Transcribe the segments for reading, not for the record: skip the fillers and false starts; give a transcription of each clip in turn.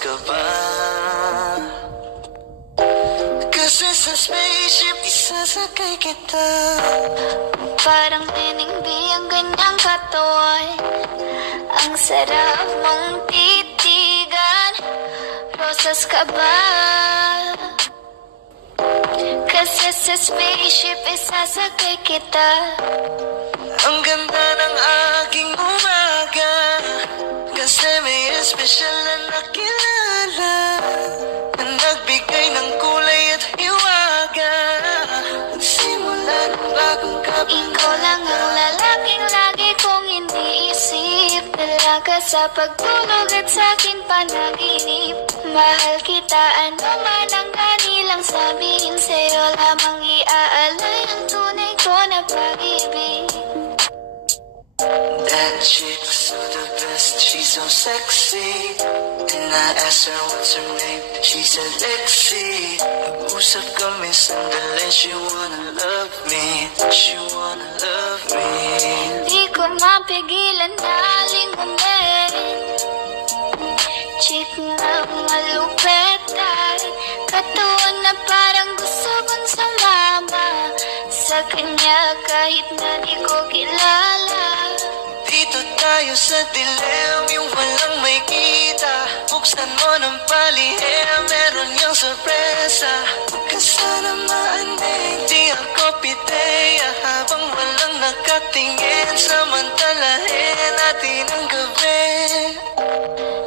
ka ba? Kasi sa spaceship isasakay kita. Parang niningbi ang ganyang katawan. Ang sarap mong titigan. Rosas ka ba? Kasi sa spaceship isasakay kita. Ang ganda ng aking umaga, kasi may espesyal na nakilala na nagbigay ng kulay at hiwaga. Simula ng bagong kabanata, Ikaw lang ang lalaking lagi kong iniisip. Dalaga sa pagtulog at sa'kin panaginip. Mahal kita, ano man ang kanilang sabihin. Sa'yo lamang iaalay ang tunay ko na pag-ibig. that chick so the best, she's so sexy. And I asked her what's her name, she said Lexi. Nag-usap kami sandali, she wanna love me, she wanna love me. Di ko mapigilan na lingunin. Chick na malupet at katawan na parang gusto kong sumama sa kanya kahit na di ko kilala. Dito tayo sa dilim, yung walang may kita. Buksan mo ng palihim, meron yung sorpresa. Huwag ka sana maaning, di ako piteya. Habang walang nakatingin, samantalahin natin ang gabi.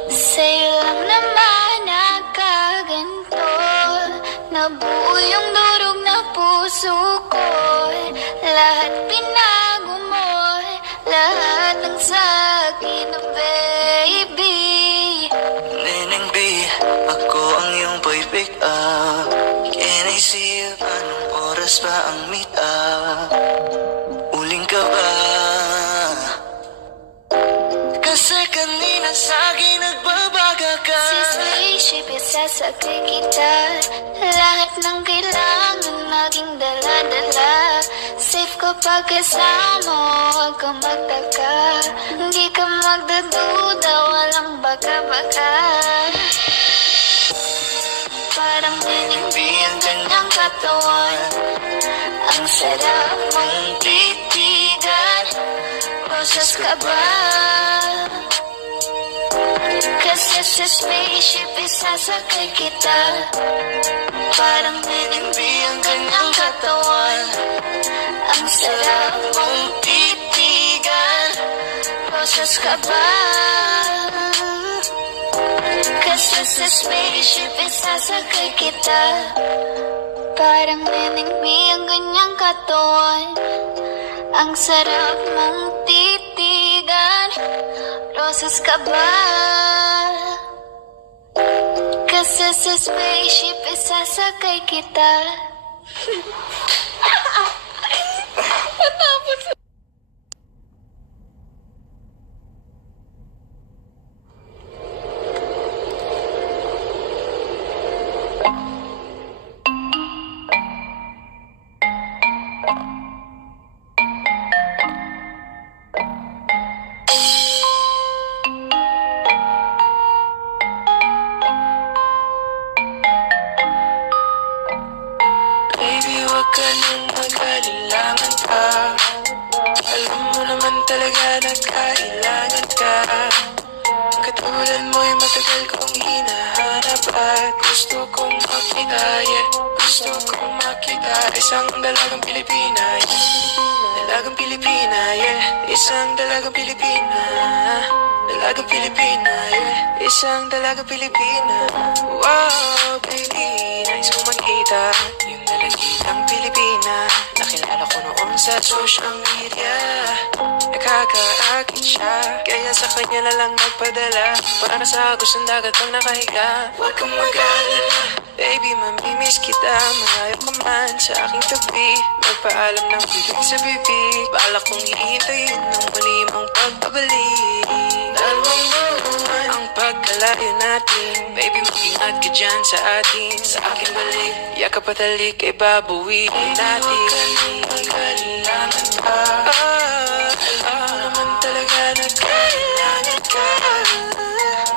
Sa'yo lang naman nakaganto. Nabuo yung durog na puso ko. Lahat pinago mo, lahat ng sa'kin, oh baby. Neneng B, ako ang iyong boy pick up. Can I see you? Anong oras pa ang meet up? Uling ka ba? Kasi kanina sa'kin nagbabaga ka. Si spaceship, isasakay kita. Lahat ng kailangan maging dala-dala. Safe ko pag kasama mo, huwag kang magtaka. Hindi ka magdaduda, walang baka-baka. Parang niningbi ang kanyang katawan. Ang sarap mong titigan. Rosas ka ba? Kasi sa spaceship isasakay kita. Parang niningbi ang kanyang katawan. Ang sarap mong titigan. Rosas ka ba? Kasi sa spaceship isasakay kita. Parang niningbi ang kanyang katawan. Ang sarap mong titigan. Rosas ka ba? Kasi sa spaceship isasakay kita. Baby, wag ka nang mag-alilangan pa. Alam mo naman talaga na kailangan ka. Katulad mo'y matagal kong hinahanap at gusto kong makita, yeah. Gusto kong makita isang dalagang Pilipina, yeah. Dalagang Pilipina, yeah. Isang dalagang Pilipina. Dalagang Pilipina, yeah. Isang dalagang Pilipina. Wow, baby, nais kong makita yung dalagang Pilipina. Nakilala ko noon sa social media. Nakakaakit siya, kaya sa kanya na lang nagpadala. Para sa agos ng dagat ang nakahiga. Huwag kang mag-alala, baby, mamimiss kita. Malayo ka man sa aking tabi. Magpaalam ng bibig sa bibig. Balak kong hihintayin ng muli mong pagbabalik. Dalawang buwan ang pagkalayo natin. Baby, mag-ingat ka dyan sa atin. Sa akin balik, yakap at halik ay babawiin natin. Kailangan pa. Alam mo naman talaga na kailangan ka.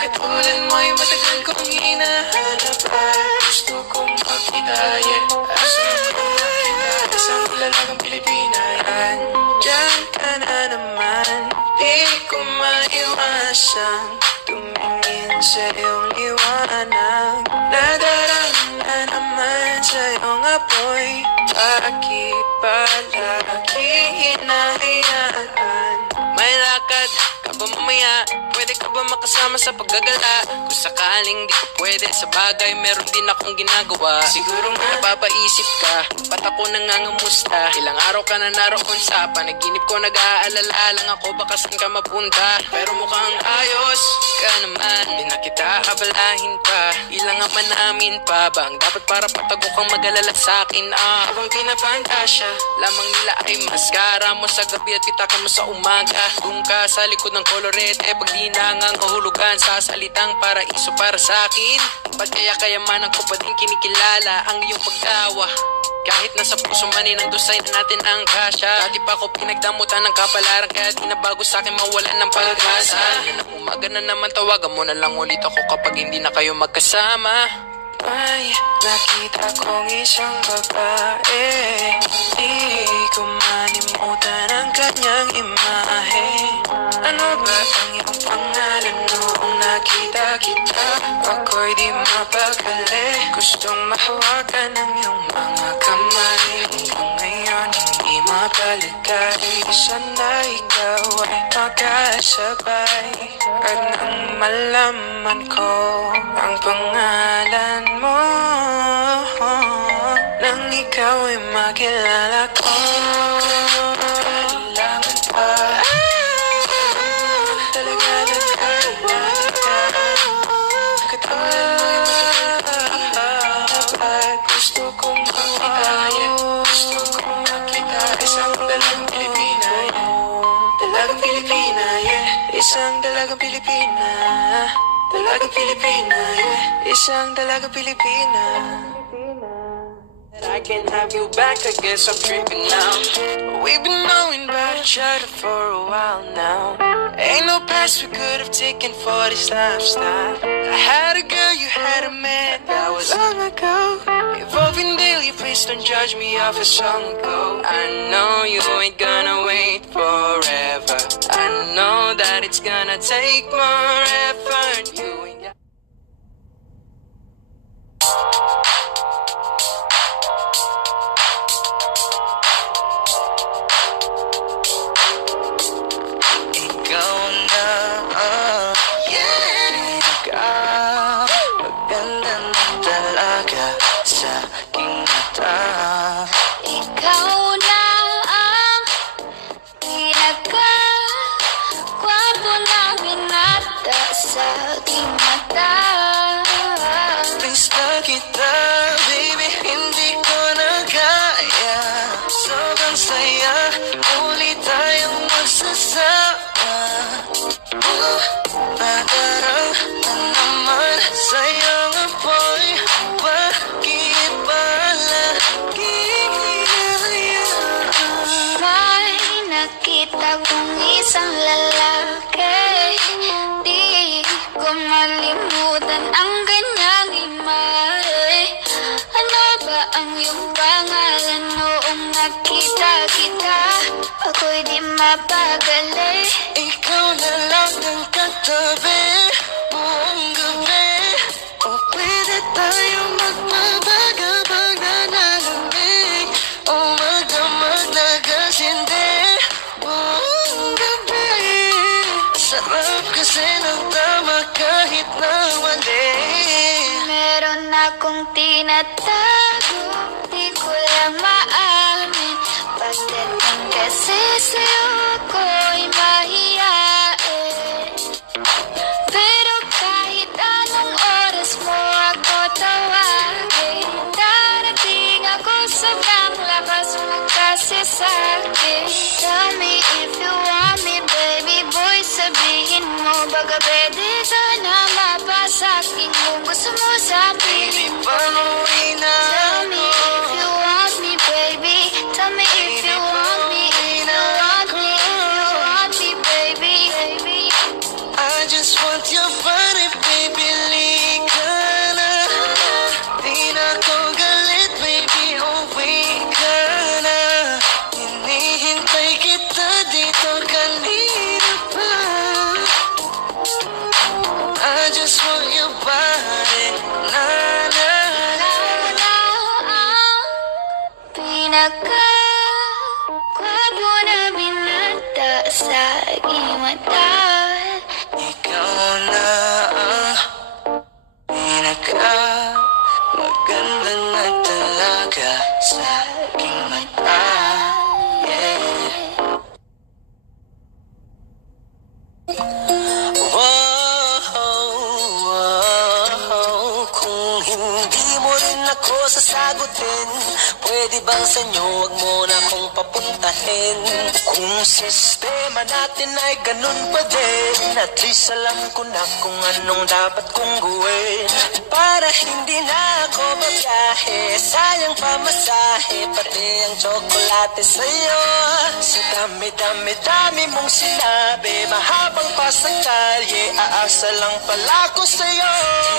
Katulad mo'y matagal kong hinahanap at gusto kong makita, yeah. Asan ko makita, isang dalagang Pilipina yan. Diyan ka na naman, di ko maiwasang tumingin sa iyong liwanag. Nadaraan na naman sa iyong apoy, bakit palagi hinahayaan? May lakad ka ba mamaya? Pwede ka ba makasama sa paggagala? Kung sakaling di ko pwede sa bagay, meron din akong ginagawa. Siguro nga napapaisip ka, ba't ako nangangamusta? Ilang araw ka na naroon sa panaginip ko, nag-aalala lang ako baka saan ka mapunta. Pero mukhang ayos ka naman, di na kita abalahin pa. Ilang nga man namin pa ba ang dapat para patago kang mag-alala sa'kin? Habang pinapantasya, lamang nila ay maskara mo sa gabi at kita ka mo sa umaga. Kung ka sa likod ng kolorete, pag di nangang kahulugan sa salitang paraiso para sa'kin. Ba't kaya-kayamanan ko pa din kinikilala ang iyong pagtawa? Kahit nasa puso man nandusay na natin ang kasya. Dati pa ako pinagdamutan ng kapalaran, kaya di na bago sa'kin mawalan ng pag-asa. Ngayon na umaga na naman, tawagan mo na lang ulit ako kapag hindi na kayo magkasama. May nakita kong isang babae, di ko manimutan ang kanyang imahe. Ano ba ang iyong pangalan noong nakita kita? Ako'y di mapakali, gustong mahawakan ang iyong mga kamay. Hanggang ngayon hindi mapaligay, sana ikaw ay makasabay. At nang malaman ko ang pangalan mo, nang ikaw ay makilala ko, kailangan pa. Talaga nagkailangan ka. Katulad mo yung matagal at gusto kong makita, yeah. Gusto kong makita isang dalagang Pilipina, yeah. Dalagang Pilipina, yeah. Isang dalagang Pilipina. Dalagang Pilipina, yeah. Isang dalagang Pilipina. I can't have you back, I guess I'm tripping now. We've been knowing about each other for a while now. Ain't no past we could have taken for this lifestyle. I had a girl, you had a man, that was long ago. Evolving daily, please don't judge me off a song ago. I know you ain't gonna wait forever. I know that it's gonna take more effort. You ain't got ikaw na, yeah. Maganda na talaga sa aking mata. Ikaw na ang pinaka-gwapo namin nata sa aking mata. Please na kita, baby, hindi ko na kaya. Sobrang saya, muli tayong magsasama. Nadarang na naman sa iyong apoy, bakit palagi hinahayaan? May nakita kong isang lalaki, di ko malimutan ang kanyang imahe. Ano ba ang iyong pangalan noong nakita kita? Ako'y di mapagali. Ikaw na lang ang katabi buong gabi. O pwede tayo magpapagabag na nalamig, o magdamag na gasindi buong gabi. Sarap kasi ng tama kahit na mali. Meron akong tinatago, di ko lang maamin. Pagdating kasi sa'yo ako'y mahiyain. Pero kahit anong oras mo ako tawagin, darating ako, sobrang lakas mo kasi sa'kin. Tell me if you want me, baby boy, sabihin mo baga pwede sana mapasakin kung gusto mo sa'kin. Di ba umuwi na Tell me if you want me, baby. Tell me if you want me, if you want me, if you want me, baby. I just want your body, baby, leave sa aking mata. Yeah. Wow, kung hindi mo rin ako sasagutin, pwede bang sa inyo wag mo na akong papuntahin? Kung sistema natin ay ganun pa din, at least alam ko na kung anong dapat kong gawin. Para hindi na ako babiyahe, sayang pamasahe, pati ang tsokolate sa'yo. Sa dami-dami-dami mong sinabi, mahabang pa sa kalye, aasa lang pala ko sa'yo.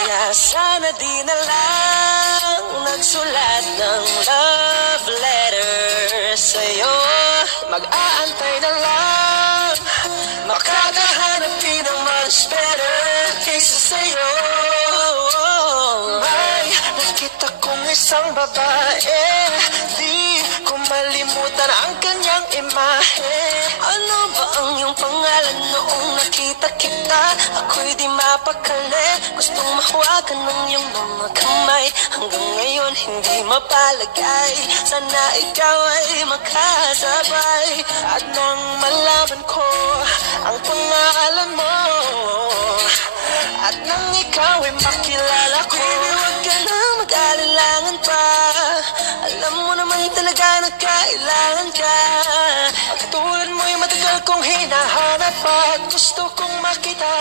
Kaya sana di na lang nagsulat ng love letter sa'yo. Mag-aantay na lang, makakahanap din ng much better kaysa sa'yo. May nakita kong isang babae, di ko malimutan ang kanyang imahe. Ano ba ang iyong pangalan noong nakita kita? Ako'y di mapakali, gustong mahawakan ng iyong mga kamay. Hanggang ngayon hindi mapalagay, sana ikaw ay makasabay. At nang malaman ko ang pangalan mo, at nang ikaw ay makilala ko, baby, wag ka na mag-alilangan pa. Alam mo naman talaga na kailangan ka. Ang katulad mo'y matagal kong hinahanap, at gusto kong makita,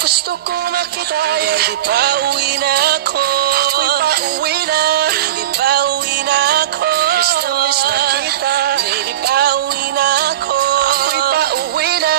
gusto kong makita. Baby, pauwi na ako, ako'y pauwi na. Baby, pauwi na ako, miss na kita. Baby, pauwi na ako, ako'y pauwi na.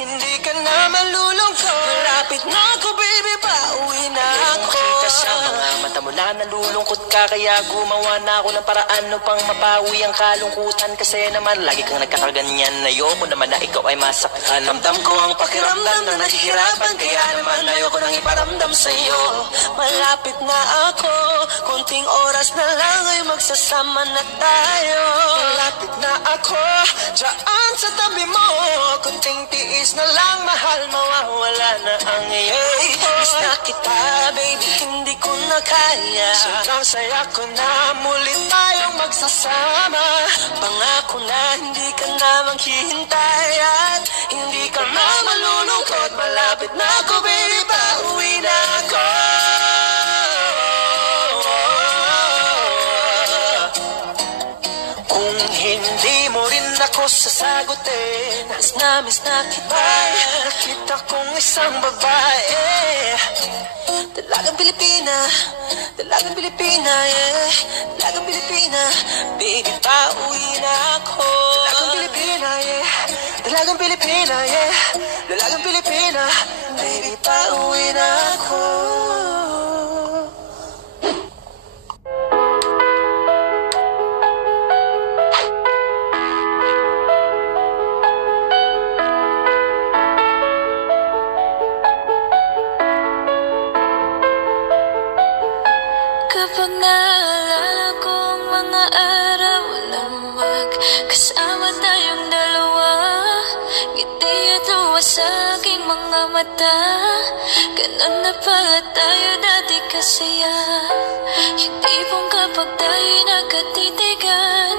Hindi ka na malulungkot, malapit na ako, baby, pauwi na ako. Kita sa mga mata mo na nalulungkot ka, kaya gumawa na ako ng paraan upang mapawi ang kalungkutan. Kasi naman lagi kang nagkakaganyan, ayoko naman na ikaw ay masaktan. Ramdam ko ang pakiramdam na nahihirapan, kaya naman ayoko nang iparamdam sa'yo. Malapit na ako, konting oras na lang ay magsasama na tayo. Malapit na ako, dyan sa tabi mo, konting tiis na lang, mahal, mawawala na ang iyong miss na kita, baby, hindi ko na kaya. Sobrang saya ko na muli tayong magsasama. Pangako na hindi ka na maghihintay, at hindi ka na malulungkot. Malapit na ako, baby, pauwi na ako. Kung hindi mo rin ako sasagutin, miss na kita. Nakita kong isang babae, dalagang Pilipina, dalagang Pilipina, yeah. Dalagang Pilipina, baby, pauwi na ako. Dalagang Pilipina, yeah. Dalagang Pilipina, yeah. Dalagang Pilipina, baby, pauwi na ako. Kapag naalala ko ang mga araw na magkasama tayong dalawa, ngiti at luha sa aking mga mata. Ganun na pala tayo dati kasaya. Yung tipong kapag tayo'y nagkatitigan,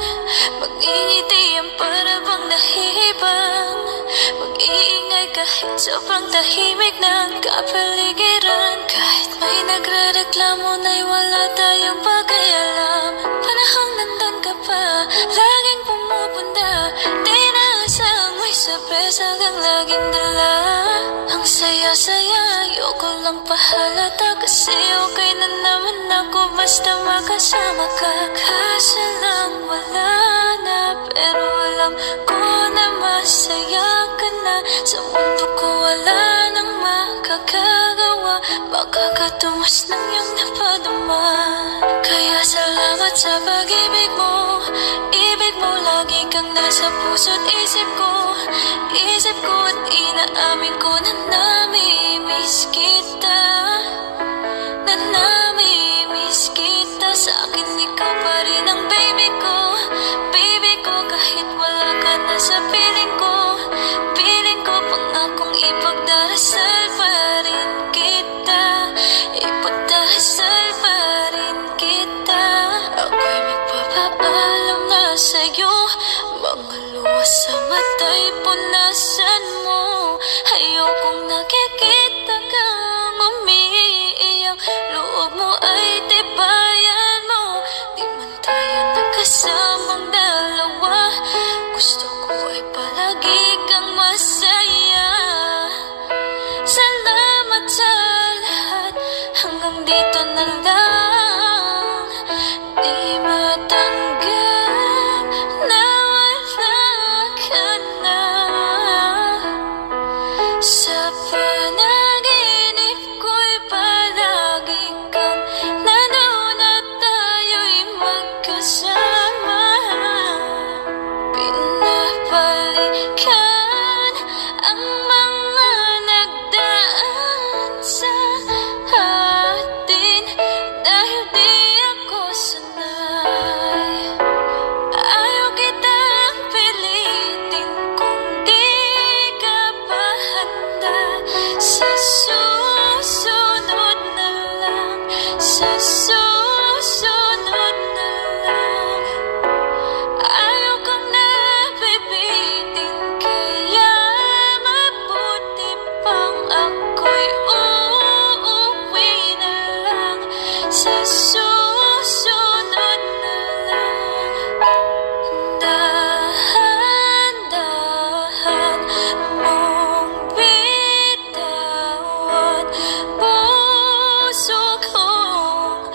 mag-ingiti ang para bang nahihibang. Mag-iingay kahit sobrang tahimik ng kapaligiran. Kahit may nagre-reklamo na'y wala tayong pakialam. Panahong nandun ka pa, laging pumupunta. Di naasang may sorpresa kang laging dala. Ang saya-saya, ayoko lang pahalata, kasi okay na naman ako basta makasama ka. Kaso lang wala na, pero alam ko na masaya ka na. Sa mundo ko wala nang makakagawa, makakatumas ng iyong napadama. Kaya salamat sa pag-ibig mo, ibig mo lagi kang nasa puso't isip ko. Isip ko at inaamin ko na nami-miss kita, na nami-miss kita. Sa akin ikaw pa rin ang baby ko, baby ko, kahit wala ka na sa piling ko. Piling ko pangakong ipagdarasal pa rin kita, ipagdarasal pa rin kita. Ako'y magpapasalamat hanggang dito na lang. Di matanggap na wala ka na. Sa panaginip ko'y palagi kang nandun at tayo'y magkasama. Pinapalikan ang mga nagdaan sa atin dahil di ako sanay. Ayaw kitang pilitin kung di ka pa handa. Sa susunod na lang, sa susunod na lang. Ayaw kang nabibitin, kaya mabuti pang ako'y uuwi na lang. Sa susunod na lang. Dahan-dahan mong bitawan, puso kong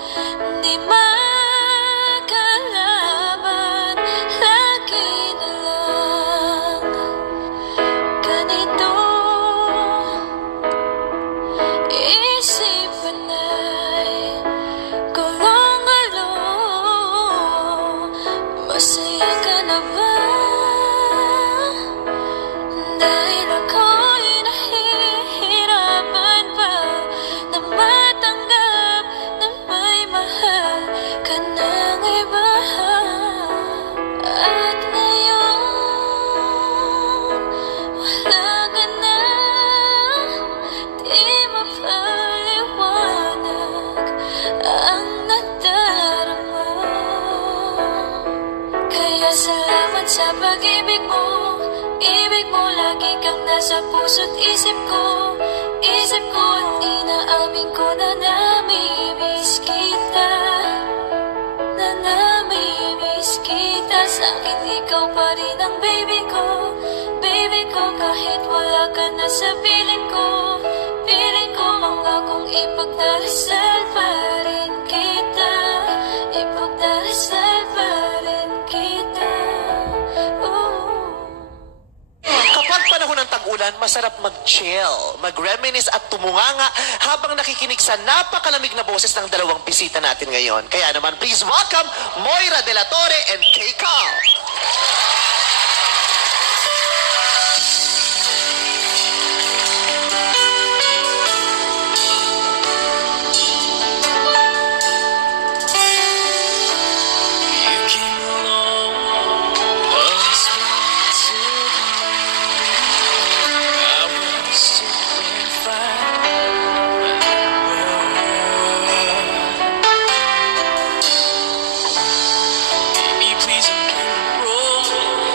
di makalaban. Lagi na lang ganito, isipan ay gulong-gulong. Masaya ka na ba? Dahil ako'y nahihirapan pa na matanggap na may mahal ka ng iba. At ngayon, wala ka na, di mapaliwanag ang nadarama. Kaya salamat sa pag-ibig mo. Ibig mo lagi kang nasa puso't isip ko. Isip ko at inaamin ko na namimiss kita. Na namimiss kita. Sa'kin ikaw pa rin ang baby ko. Baby ko kahit wala ka na sa piling ko. Piling ko mangakong ipagdarasal pa rin kita. Ipagdarasal pa rin kita. Kapag panahon ng tag-ulan, masarap mag-chill, mag-reminisce at tumunganga habang nakikinig sa napakalamig na boses ng dalawang bisita natin ngayon. Kaya naman, please welcome Moira De La Torre and Kay Carl. You came along, but it's not till I was simply fine. Baby, please don't get me wrong.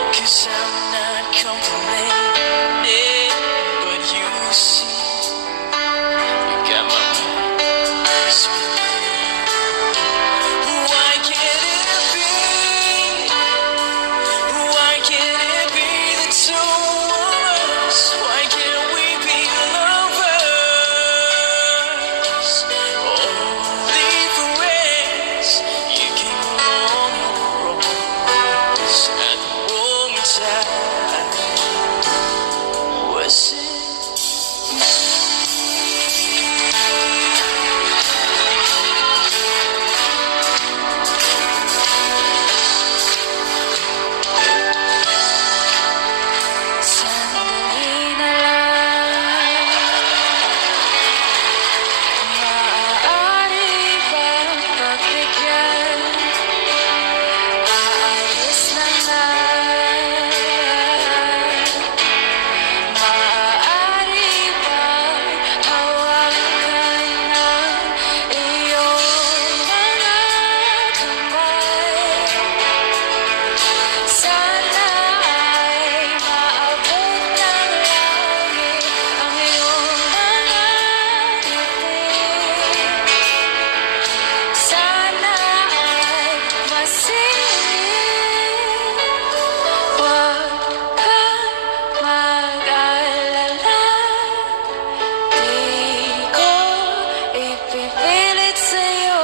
sa'yo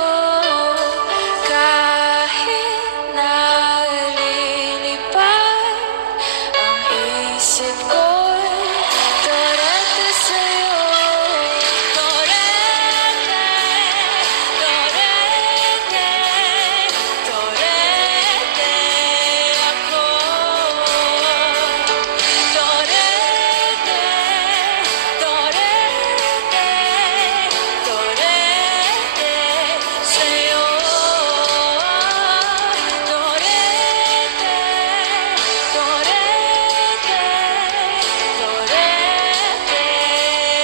kahit nalilipad ang isip ko'y torete sa'yo. Torete, torete, torete ako. Torete, torete, torete sa'yo. Torete, torete, torete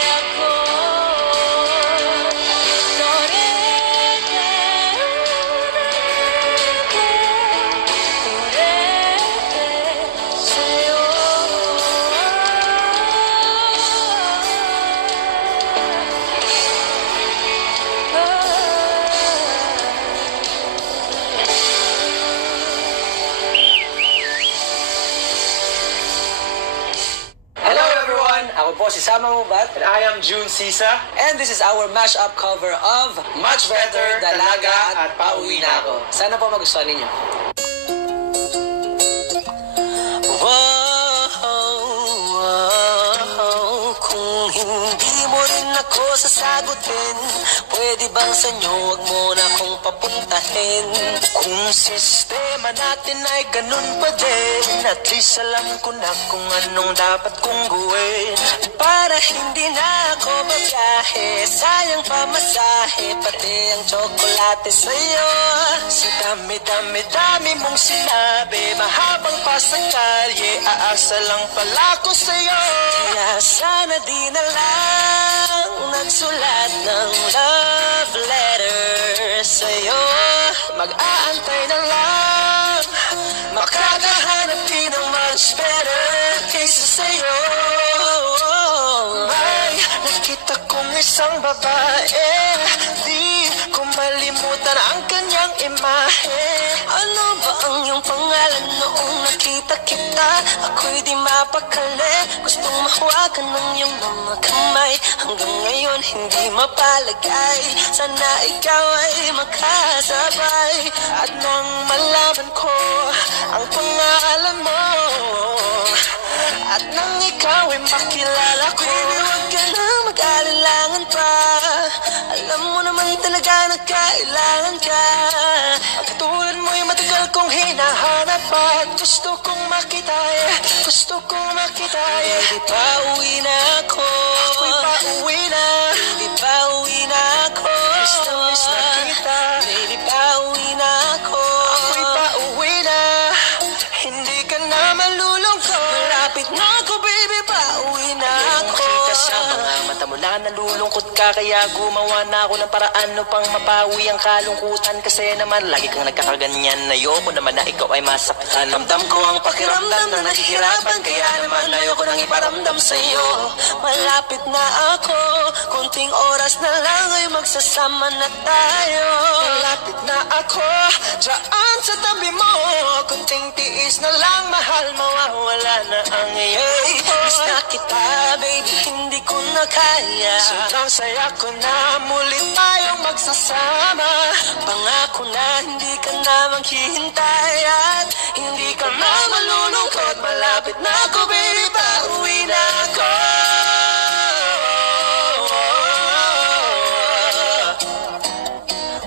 ako. Torete, sa'yo. Hello everyone! Ako po si Sama Mubat. And I am June Sisa. And this is our mashup cover of Much Better, Dalaga at Pauwi na Ako. Sana po magustuhan ninyo. Kung hindi mo rin ako sasagutin, pwede bang sa inyo wag mo na akong papuntahin? Kung sistema natin ay ganun pa din, at least alam ko na kung anong dapat kong gawin. Para hindi na ako babiyahe, sayang pamasahe, pati ang tsokolate sa'yo. Sa dami-dami-dami mong sinabi, mahabang pa sa kalye, aasa lang pala ko sa'yo. Kaya sana di na lang nagsulat ng love letter sa'yo. Mag-aantay na lang, makakahanap din ng much better kaysa sa'yo. May nakita kong isang babae, di ko malimutan ang kanyang imahe. Ano ba ang iyong pangalan noong nakita kita? Ako'y di mapakali, gustong mahawakan ng iyong mga kamay. Hanggang ngayon hindi mapalagay, sana ikaw ay makasabay. At nang malaman ko ang pangalan mo, at nang ikaw ay makilala ko, baby, huwag ka na mag-alilangan pa. Alam mo naman talaga na kailangan ka. Ang katulad mo'y matagal kong hinahanap, at gusto kong makita, gusto kong makita. Baby, pauwi na ako. Ako'y pauwi na. Baby, pauwi na ako. Miss na kita. Baby, pauwi na ako. Ako'y pauwi na. Hindi ka na malulungkot. Malapit na ako, baby, pauwi na ako. Makita sa mga mata mo na nalulungkot ka, kaya gumawa na ako ng paraan upang mapawi ang kalungkutan. Kasi naman lagi kang nagkakaganyan, ayoko naman na ikaw ay masaktan. Ramdam ko ang pakiramdam na nahihirapan, kaya naman ayoko nang iparamdam sa'yo. Malapit na ako, kunting oras na lang ay magsasama na tayo. Malapit na ako, dyan sa tabi mo, kunting tiis na lang, mahal, mawawala na ang iyong miss na kita, baby, hindi ko na kaya. Sobrang saya ko na muli tayong magsasama. Pangako na hindi ka na maghihintay, at hindi ka na malulungkot. Malapit na ako, baby, pauwi na ako.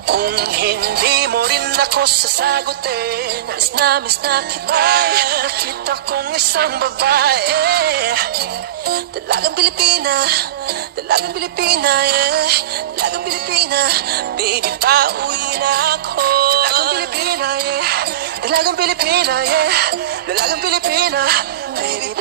Kung hindi mo rin ako sasagutin, miss na kita. Nakita kong isang babae, dalagang Pilipina, dalagang Pilipina, yeah. Dalagang Pilipina, baby, pauwi na ako. Dalagang Pilipina, yeah. Dalagang Pilipina, yeah. Dalagang Pilipina, baby,